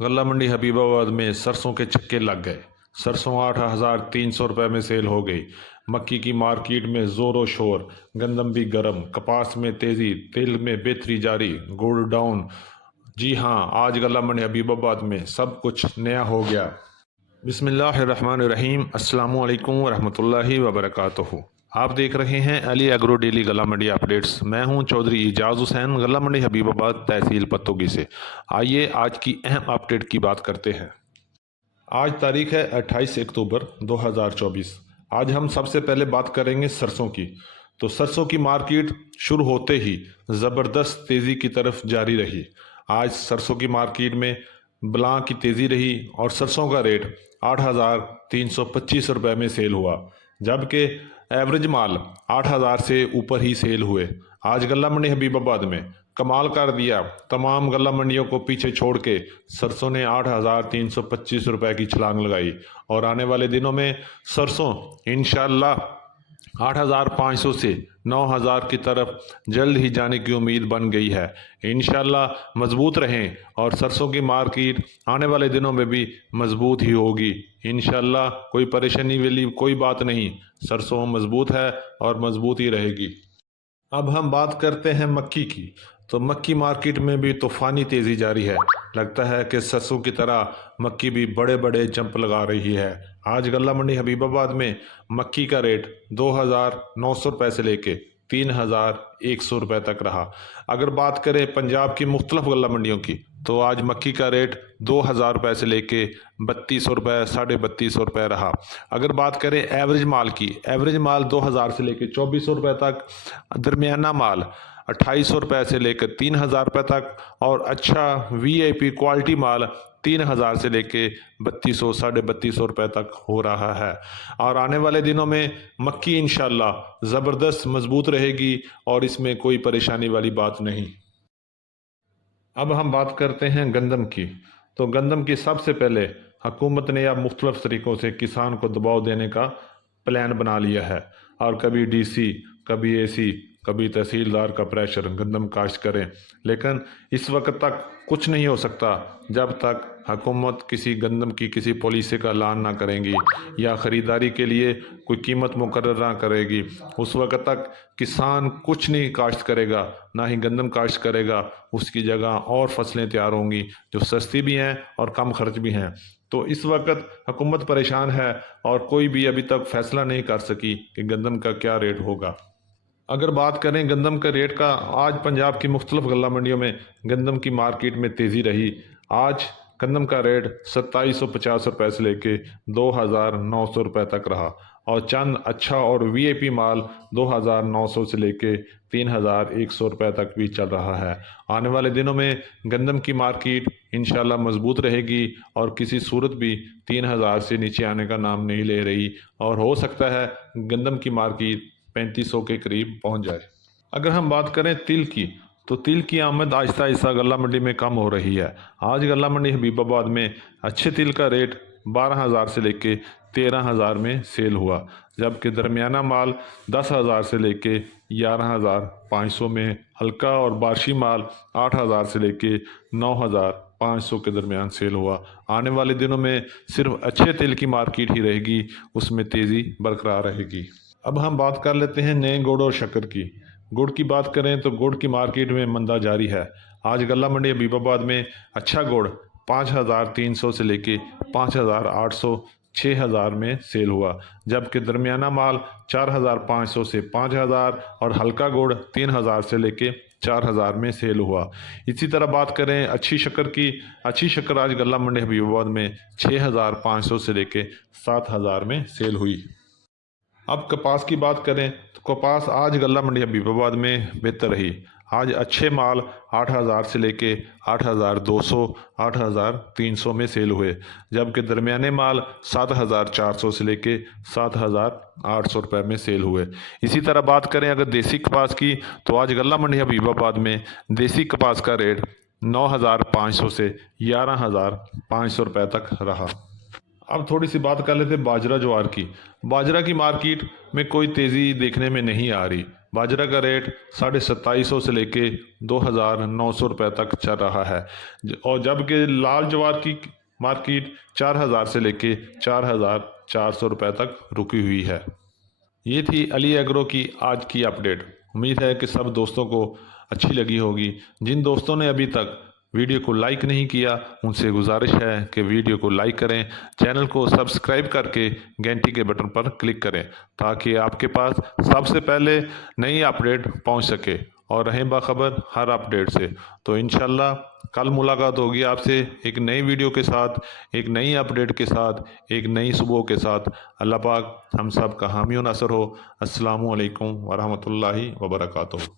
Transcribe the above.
गल्ला मंडी हबीबाबाद में सरसों के छक्के लग गए। सरसों 8,300 रुपये में सेल हो गई। मक्की की मार्केट में जोर और शोर, गंदम भी गर्म, कपास में तेजी, तेल में बेहतरी जारी, गोल्ड डाउन। जी हाँ, आज गल्ला मंडी हबीबाबाद में सब कुछ नया हो गया। बिस्मिल्लाहिर्रहमानिर्रहीम, अस्सलामु अलैकुम वरहमतुल्लाहि वबरकातुहू। आप देख रहे हैं अली एग्रो डेली गला मंडी अपडेट्स। मैं हूं चौधरी इजाज़ हुसैन, गला मंडी हबीबाबाद, तहसील पत्तोगी से। आइए आज की अहम अपडेट की बात करते हैं। आज तारीख है 28 अक्टूबर 2024। आज हम सबसे पहले बात करेंगे सरसों की। तो सरसों की मार्केट शुरू होते ही ज़बरदस्त तेज़ी की तरफ जारी रही। आज सरसों की मार्केट में बलां की तेज़ी रही और सरसों का रेट 8,325 रुपये में सेल हुआ, जबकि एवरेज माल 8,000 से ऊपर ही सेल हुए। आज गल्ला मंडी हबीबाबाद में कमाल कर दिया। तमाम गल्ला मंडियों को पीछे छोड़ के सरसों ने 8,325 रुपये की छलांग लगाई और आने वाले दिनों में सरसों इंशाल्लाह 8,500 से 9,000 की तरफ जल्द ही जाने की उम्मीद बन गई है। इंशाल्लाह मजबूत रहें और सरसों की मार्केट आने वाले दिनों में भी मजबूत ही होगी। इंशाल्लाह कोई परेशानी वाली कोई बात नहीं, सरसों मजबूत है और मजबूत ही रहेगी। अब हम बात करते हैं मक्की की। तो मक्की मार्केट में भी तूफ़ानी तेज़ी जारी है। लगता है कि सरसों की तरह मक्की भी बड़े बड़े जंप लगा रही है। आज गल्ला मंडी हबीबाबाद में मक्की का रेट 2,900 रुपये से लेके 3,100 रुपये तक रहा। अगर बात करें पंजाब की मुख्तलिफ गल्ला मंडियों की, तो आज मक्की का रेट 2,000 रुपये से लेके 3,200 रुपये, 3,250 रुपये रहा। अगर बात करें एवरेज माल की, एवरेज माल 2,000 से लेके 2,400 रुपये तक, दरमियाना माल 2,800 रुपये से लेकर 3,000 रुपये तक और अच्छा वीआईपी क्वालिटी माल 3,000 से लेके 3,200, 3,250 रुपये तक हो रहा है। और आने वाले दिनों में मक्की इंशाल्लाह ज़बरदस्त मजबूत रहेगी और इसमें कोई परेशानी वाली बात नहीं। अब हम बात करते हैं गंदम की। तो गंदम की सबसे पहले हुकूमत ने अब मुख्तलिफ तरीक़ों से किसान को दबाव देने का प्लान बना लिया है और कभी डीसी, कभी एसी, कभी तहसीलदार का प्रेशर गंदम काश्त करें। लेकिन इस वक्त तक कुछ नहीं हो सकता जब तक हुकूमत किसी गंदम की किसी पॉलिसी का ऐलान ना करेंगी या ख़रीदारी के लिए कोई कीमत मुकर्रर ना करेगी। उस वक्त तक किसान कुछ नहीं काश्त करेगा, ना ही गंदम काश्त करेगा। उसकी जगह और फसलें तैयार होंगी जो सस्ती भी हैं और कम खर्च भी हैं। तो इस वक्त हुकूमत परेशान है और कोई भी अभी तक फैसला नहीं कर सकी कि गंदम का क्या रेट होगा। अगर बात करें गंदम के रेट का, आज पंजाब की मुख्तलिफ गल्ला मंडियों में गंदम की मार्केट में तेज़ी रही। आज गंदम का रेट 2,750 रुपये से लेके 2,900 रुपये तक रहा और चंद अच्छा और वीआईपी माल 2,900 से लेके 3,100 रुपये तक भी चल रहा है। आने वाले दिनों में गंदम की मार्केट इंशाल्लाह मजबूत रहेगी और किसी सूरत भी 3,000 से नीचे आने का नाम नहीं ले रही और हो सकता है गंदम की मार्केट 3,500 के करीब पहुंच जाए। अगर हम बात करें तिल की, तो तिल की आमद आहिस्ता आहिस्ता गल्ला मंडी में कम हो रही है। आज गल्ला मंडी हबीबाबाद में अच्छे तिल का रेट 12,000 से लेके 13,000 में सेल हुआ, जबकि दरमियाना माल 10,000 से लेके 11,500 में, हल्का और बार्शी माल 8,000 से लेके 9,500 के दरमियान सेल हुआ। आने वाले दिनों में सिर्फ अच्छे तिल की मार्केट ही रहेगी, उसमें तेज़ी बरकरार रहेगी। अब हम बात कर लेते हैं नए गुड़ और शक्कर की। गुड़ की बात करें तो गुड़ की मार्केट में मंदा जारी है। आज गल्ला मंडी हबीबाबाद में अच्छा गुड़ 5,300 से लेके 5,800, 6,000 में सेल हुआ, जबकि दरमियाना माल 4,500 से 5,000 और हल्का गुड़ 3,000 से लेके 4,000 में सेल हुआ। इसी तरह बात करें अच्छी शक्कर की, अच्छी शक्कर आज गल्ला मंडी हबीबाबाद में 6,500 से लेके 7,000 में सेल हुई। अब कपास की बात करें तो कपास आज गल्ला मंडी हबीबाबाद में बेहतर रही। आज अच्छे माल 8,000 से लेके 8,200, 8,300 में सेल हुए, जबकि दरमियाने माल 7,400 से लेके 7,800 रुपये में सेल हुए। इसी तरह बात करें अगर देसी कपास की, तो आज गल्ला मंडी हबीबाबाद में देसी कपास का रेट 9,500 से 11,500 रुपये तक रहा। अब थोड़ी सी बात कर लेते बाजरा ज्वार की। बाजरा की मार्केट में कोई तेज़ी देखने में नहीं आ रही। बाजरा का रेट 2750 से लेके 2900 रुपये तक चल रहा है और जबकि लाल ज्वार की मार्केट 4000 से लेके 4400 रुपये तक रुकी हुई है। ये थी अली एग्रो की आज की अपडेट। उम्मीद है कि सब दोस्तों को अच्छी लगी होगी। जिन दोस्तों ने अभी तक वीडियो को लाइक नहीं किया उनसे गुजारिश है कि वीडियो को लाइक करें, चैनल को सब्सक्राइब करके घंटी के बटन पर क्लिक करें ताकि आपके पास सबसे पहले नई अपडेट पहुंच सके और रहें बाखबर हर अपडेट से। तो इंशाल्लाह कल मुलाकात होगी आपसे एक नई वीडियो के साथ, एक नई अपडेट के साथ, एक नई सुबह के साथ। अल्लाह पाक हम सब का हामी व नासर हो। अस्सलामु अलैकुम वरहमतुल्लाहि वबरकातुहू।